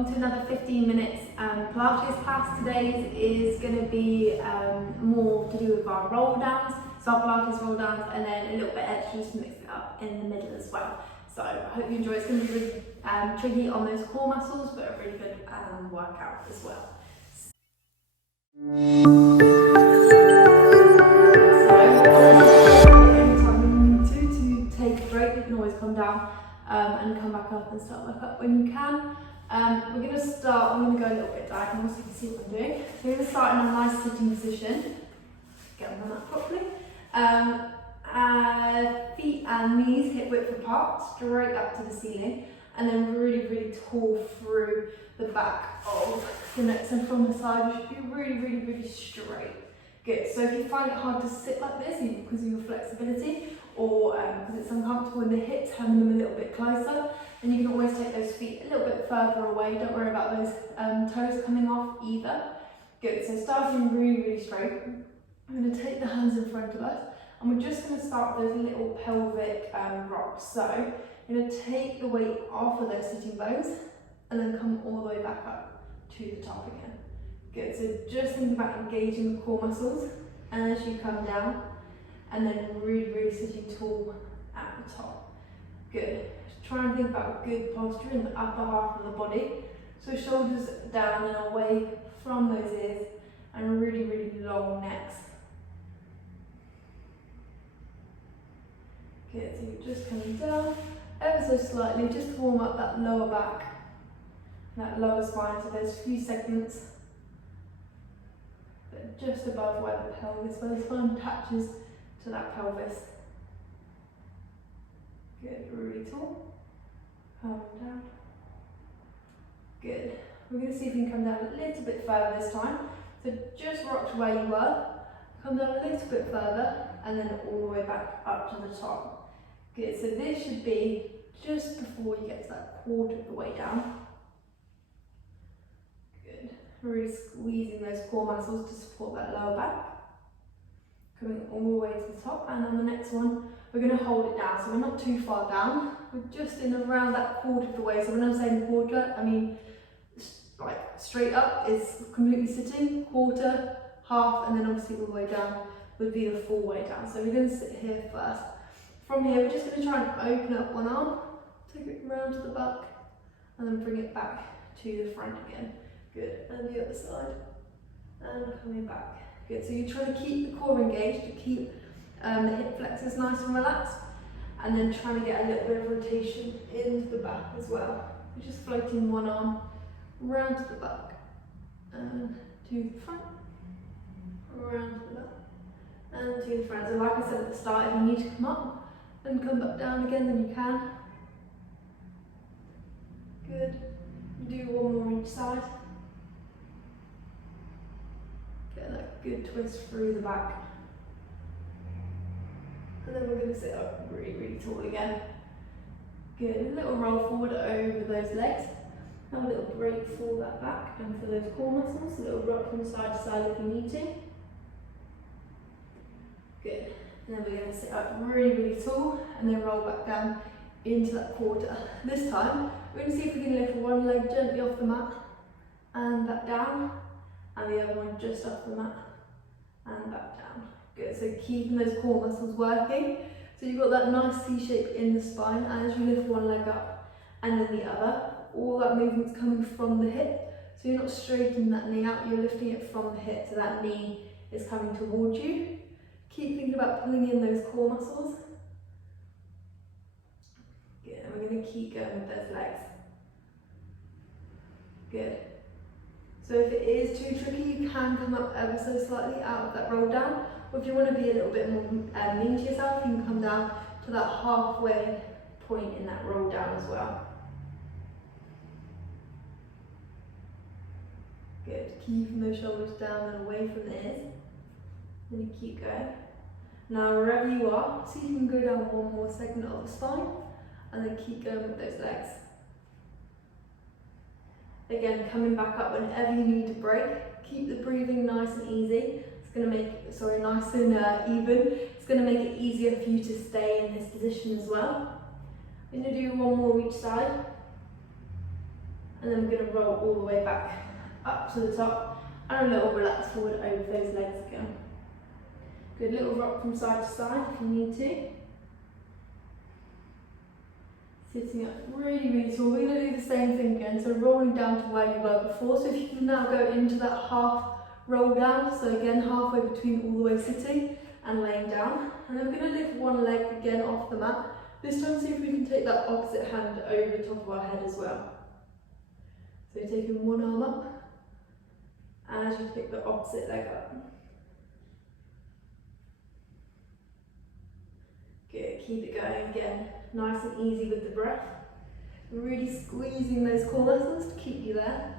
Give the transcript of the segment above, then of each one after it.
welcome to another 15 minutes Pilates class. Today's is going to be more to do with our roll downs, so our Pilates roll downs, and then a little bit extra just to mix it up in the middle as well. So I hope you enjoy. It's going to be really tricky on those core muscles, but a really good workout as well. To take a break, you can always come down and come back up and start back up when you can. We're going to start, I'm going to go a little bit diagonal so you can see what I'm doing. So we're going to start in a nice sitting position. Get on the mat properly. Feet and knees hip width apart, straight up to the ceiling, and then really, really tall through the back of the neck. So from the side, you should be really, really, really straight. Good. So if you find it hard to sit like this, either because of your flexibility or because it's uncomfortable in the hips, having them a little bit closer, then you can always take those feet a little bit further away. Don't worry about those toes coming off either. Good. So starting really, really straight. I'm going to take the hands in front of us, and we're just going to start with those little pelvic rocks. So I'm going to take the weight off of those sitting bones and then come all the way back up to the top again. Good, so just think about engaging the core muscles as you come down, and then really, really sitting tall at the top. Good. Try and think about good posture in the upper half of the body. So shoulders down and away from those ears, and really, really long necks. Good, so you're just coming down ever so slightly, just to warm up that lower back, that lower spine, so there's a few segments just above where the pelvis, where the spine attaches to that pelvis. Good, really tall. Calm down. Good. We're going to see if we can come down a little bit further this time. So just rock to where you were, come down a little bit further, and then all the way back up to the top. Good, so this should be just before you get to that quarter of the way down. Really squeezing those core muscles to support that lower back. Coming all the way to the top, and on the next one, we're going to hold it down. So we're not too far down, we're just in around that quarter of the way. So when I'm saying quarter, I mean like straight up is completely sitting, quarter, half, and then obviously all the way down would be the full way down. So we're going to sit here first. From here, we're just going to try and open up one arm, take it round to the back, and then bring it back to the front again. Good, and the other side, and coming back. Good, so you're trying to keep the core engaged, to keep the hip flexors nice and relaxed, and then trying to get a little bit of rotation into the back as well. You're just floating one arm round to the back, and to the front, round to the back, and to the front. So like I said at the start, if you need to come up and come back down again, then you can. Good, do one more each side. Get that good twist through the back. And then we're going to sit up really, really tall again. Good, a little roll forward over those legs. Have a little break for that back and for those core muscles. A little rock from side to side if you need to. Good. And then we're going to sit up really, really tall and then roll back down into that quarter. This time, we're going to see if we can lift one leg gently off the mat and back down, and the other one just off the mat and back down. Good, so keeping those core muscles working. So you've got that nice C shape in the spine as you lift one leg up and then the other. All that movement's coming from the hip, so you're not straightening that knee out, you're lifting it from the hip, so that knee is coming towards you. Keep thinking about pulling in those core muscles. Good, and we're going to keep going with those legs. Good. So if it is too tricky, you can come up ever so slightly out of that roll down, or if you want to be a little bit more mean to yourself, you can come down to that halfway point in that roll down as well. Good, keeping those shoulders down and away from the ears. Then you keep going. Now wherever you are, see if you can go down one more segment of the spine, and then keep going with those legs. Again, coming back up whenever you need to break. Keep the breathing nice and easy. It's going to make it, nice and even. It's going to make it easier for you to stay in this position as well. I'm going to do one more each side. And then we're going to roll all the way back up to the top and a little relax forward over those legs again. Good, little rock from side to side if you need to. Sitting up really, really tall. We're going to do the same thing again, so rolling down to where you were before. So if you can now go into that half roll down, so again halfway between all the way sitting and laying down. And then we're going to lift one leg again off the mat. This time see if we can take that opposite hand over the top of our head as well. So taking one arm up as you pick the opposite leg up. Good, keep it going again, nice and easy with the breath. Really squeezing those core muscles to keep you there.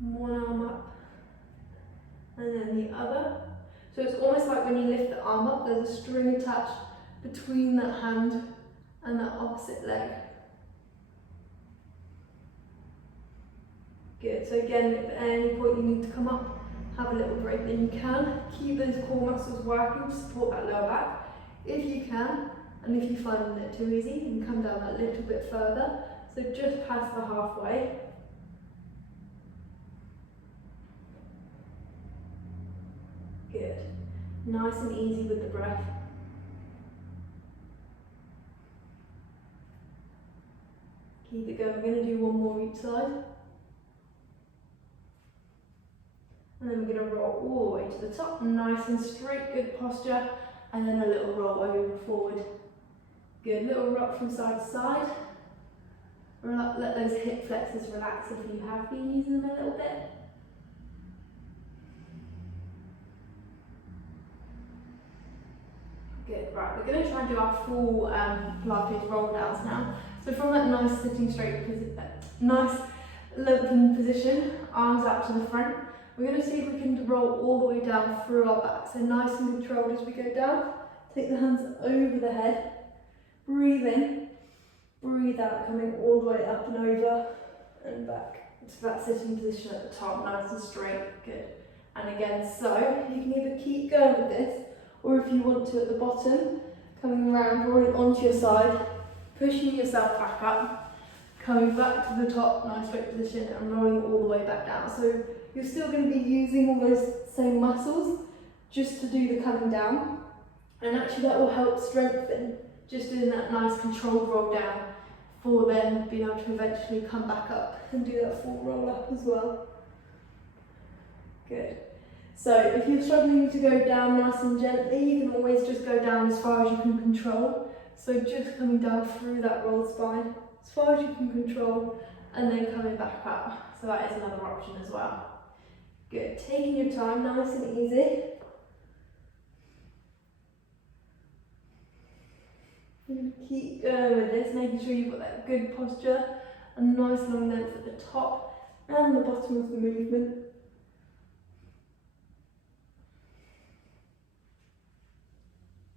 One arm up and then the other. So it's almost like when you lift the arm up, there's a string attached between that hand and that opposite leg. Good, so again, if at any point you need to come up, have a little break, then you can. Keep those core muscles working to support that lower back, if you can. And if you find it too easy, you can come down that little bit further. So just past the halfway. Good. Nice and easy with the breath. Keep it going. We're going to do one more each side. And then we're going to roll all the way to the top, nice and straight, good posture, and then a little roll over forward. Good, little rock from side to side. Let those hip flexors relax if you have been using them a little bit. Good, right, we're going to try and do our full Pilates roll downs now. So from that nice sitting straight, nice lengthened position, arms out to the front. We're going to see if we can roll all the way down through our back. So nice and controlled as we go down. Take the hands over the head. Breathe in. Breathe out, coming all the way up and over and back. To that sitting position at the top, nice and straight. Good. And again, so you can either keep going with this, or if you want to at the bottom, coming around, rolling onto your side, pushing yourself back up, coming back to the top, nice straight position, and rolling all the way back down. So you're still going to be using all those same muscles just to do the coming down, and actually that will help strengthen just doing that nice controlled roll down for then being able to eventually come back up and do that full roll up as well. Good. So if you're struggling to go down nice and gently, you can always just go down as far as you can control. So just coming down through that rolled spine as far as you can control, and then coming back up. So that is another option as well. Good, taking your time, nice and easy. Keep going with this, making sure you've got that good posture and nice long length at the top and the bottom of the movement.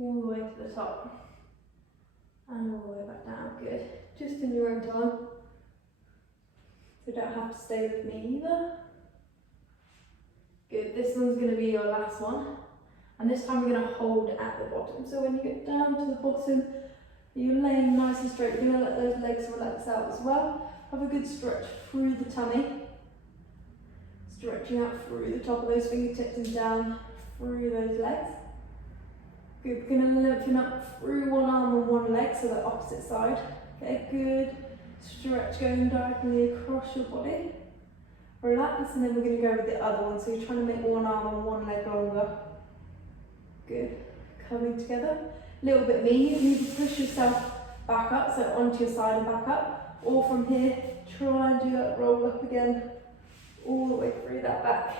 All the way to the top and all the way back down. Good, just in your own time. So you don't have to stay with me either. Good, this one's going to be your last one, and this time we're going to hold at the bottom. So when you get down to the bottom, you're laying nice and straight. You're going to let those legs relax out as well. Have a good stretch through the tummy, stretching out through the top of those fingertips and down through those legs. Good, we're going to lengthen up through one arm and one leg, so the opposite side. Okay, good stretch going diagonally across your body. Relax, and then we're going to go with the other one. So you're trying to make one arm and one leg longer. Good. Coming together. A little bit mean. You need to push yourself back up, so onto your side and back up. Or from here, try and do that roll up again. All the way through that back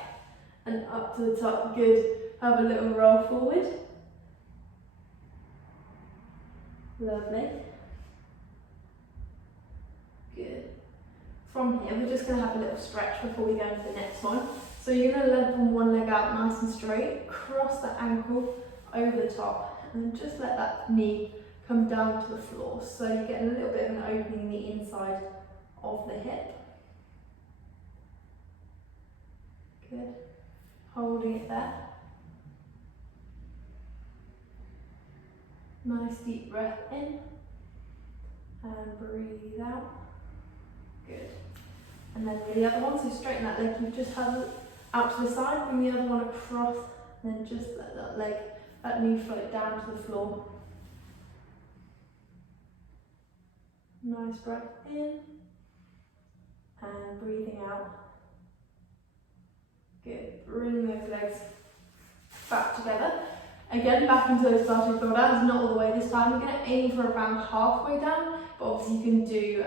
and up to the top. Good. Have a little roll forward. Lovely. Good. From here, we're just going to have a little stretch before we go into the next one. So you're going to lengthen one leg out nice and straight, cross the ankle over the top, and then just let that knee come down to the floor. So you're getting a little bit of an opening in the inside of the hip. Good. Holding it there. Nice deep breath in And breathe out. Good. And then the other one, so straighten that leg you've just had out to the side, bring the other one across, and then just let that leg, that knee float down to the floor. Nice breath in, and breathing out. Good, bring those legs back together. Again, back into those starting throw downs, not all the way this time. We're going to aim for around halfway down, but obviously you can do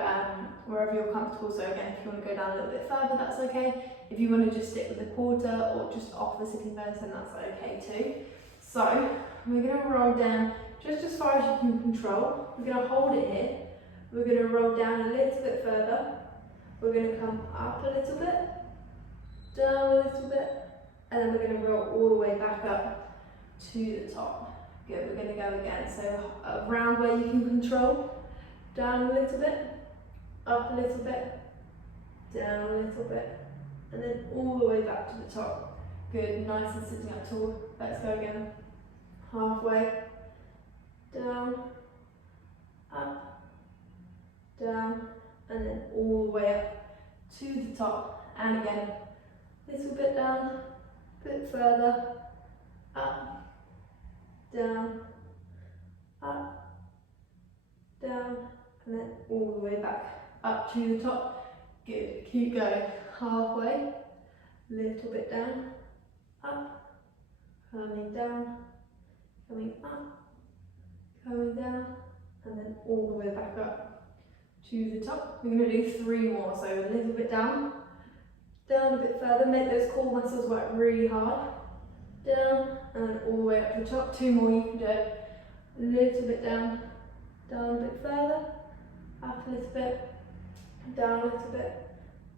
wherever you're comfortable. So again, if you want to go down a little bit further, that's okay. If you want to just stick with the quarter or just off the sitting bones, then that's okay too. So we're going to roll down just as far as you can control. We're going to hold it here. We're going to roll down a little bit further. We're going to come up a little bit, down a little bit, and then we're going to roll all the way back up to the top. Good, we're going to go again. So around where you can control, down a little bit, up a little bit, down a little bit, and then all the way back to the top. Good, nice and sitting up tall. Let's go again. Halfway, down, up, down, and then all the way up to the top. And again, little bit down, bit further, up, down, up, down, and then all the way back up to the top. Good, keep going. Halfway, little bit down, up, coming down, coming up, coming down, and then all the way back up to the top. We're going to do 3 more, so a little bit down, down a bit further, make those core muscles work really hard, down, and then all the way up to the top. 2 more, you can do it. A little bit down, down a bit further, up a little bit, down a little bit,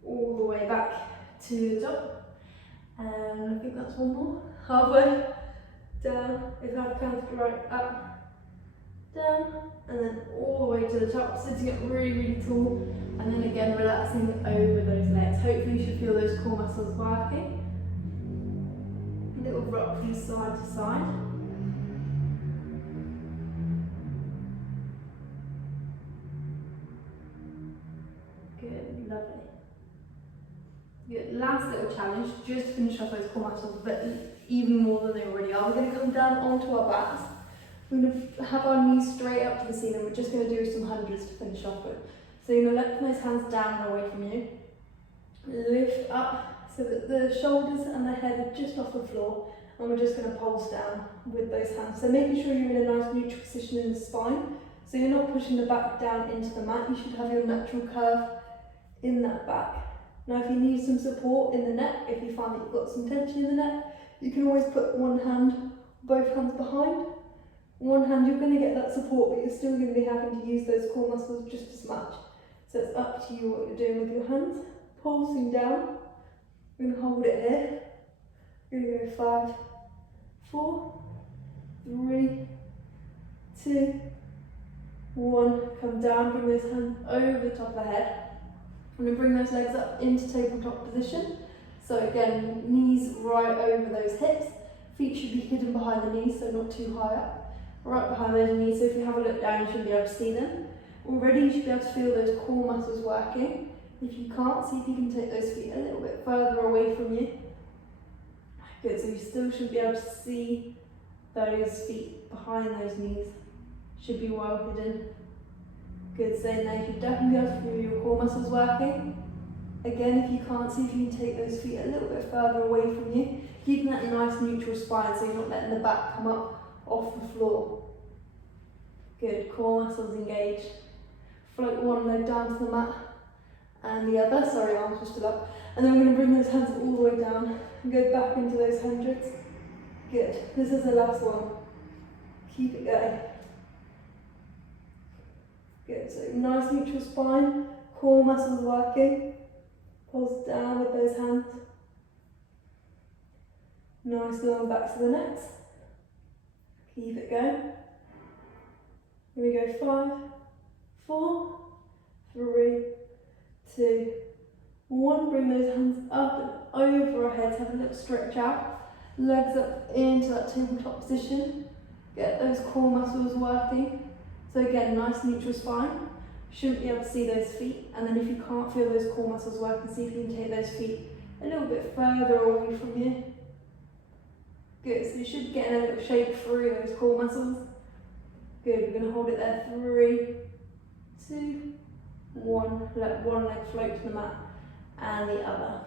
all the way back to the top. And I think that's 1 more. Halfway, down, if I've counted right, up, down, and then all the way to the top, sitting up really, really tall, and then again relaxing over those legs. Hopefully you should feel those core muscles working. A little rock from side to side. Good, lovely. Good, last little challenge, just to finish off those core muscles, but even more than they already are. We're going to come down onto our backs. We're going to have our knees straight up to the ceiling. We're just going to do some hundreds to finish off with. So you're going to lift those hands down and away from you. Lift up so that the shoulders and the head are just off the floor. And we're just going to pulse down with those hands. So making sure you're in a nice neutral position in the spine. So you're not pushing the back down into the mat. You should have your natural curve in that back. Now if you need some support in the neck, if you find that you've got some tension in the neck, you can always put one hand, both hands behind. One hand you're going to get that support, but you're still going to be having to use those core muscles just as much. So it's up to you what you're doing with your hands. Pulsing down. We're going to hold it here. We're going to go 5, 4, 3, 2, 1. Come down, bring those hands over the top of the head. I'm going to bring those legs up into tabletop position. So again, knees right over those hips. Feet should be hidden behind the knees, so not too high up. Right behind those knees, so if you have a look down, you should be able to see them. Already you should be able to feel those core muscles working. If you can't, see if you can take those feet a little bit further away from you. Good, so you still should be able to see those feet behind those knees. Should be well hidden. Good, staying there. You should definitely be able to feel your core muscles working. Again, if you can't, see if you can take those feet a little bit further away from you. Keeping that nice neutral spine so you're not letting the back come up off the floor. Good, core muscles engaged. Float one leg down to the mat and the other, sorry, arms are still up. And then we're going to bring those hands all the way down and go back into those hundreds. Good, this is the last one. Keep it going. Good, so nice neutral spine, core muscles working. Pulse down with those hands. Nice long back to the necks. Keep it going. Here we go, 5, 4, 3, 2, 1. Bring those hands up and over our heads. Have a little stretch out. Legs up into that tabletop position. Get those core muscles working. So again, nice neutral spine. Shouldn't be able to see those feet. And then if you can't feel those core muscles working, see if you can take those feet a little bit further away from you. Good, so you should be getting a little shake through those core muscles. Good, we're going to hold it there. 3, 2, 1. Let one leg float to the mat and the other.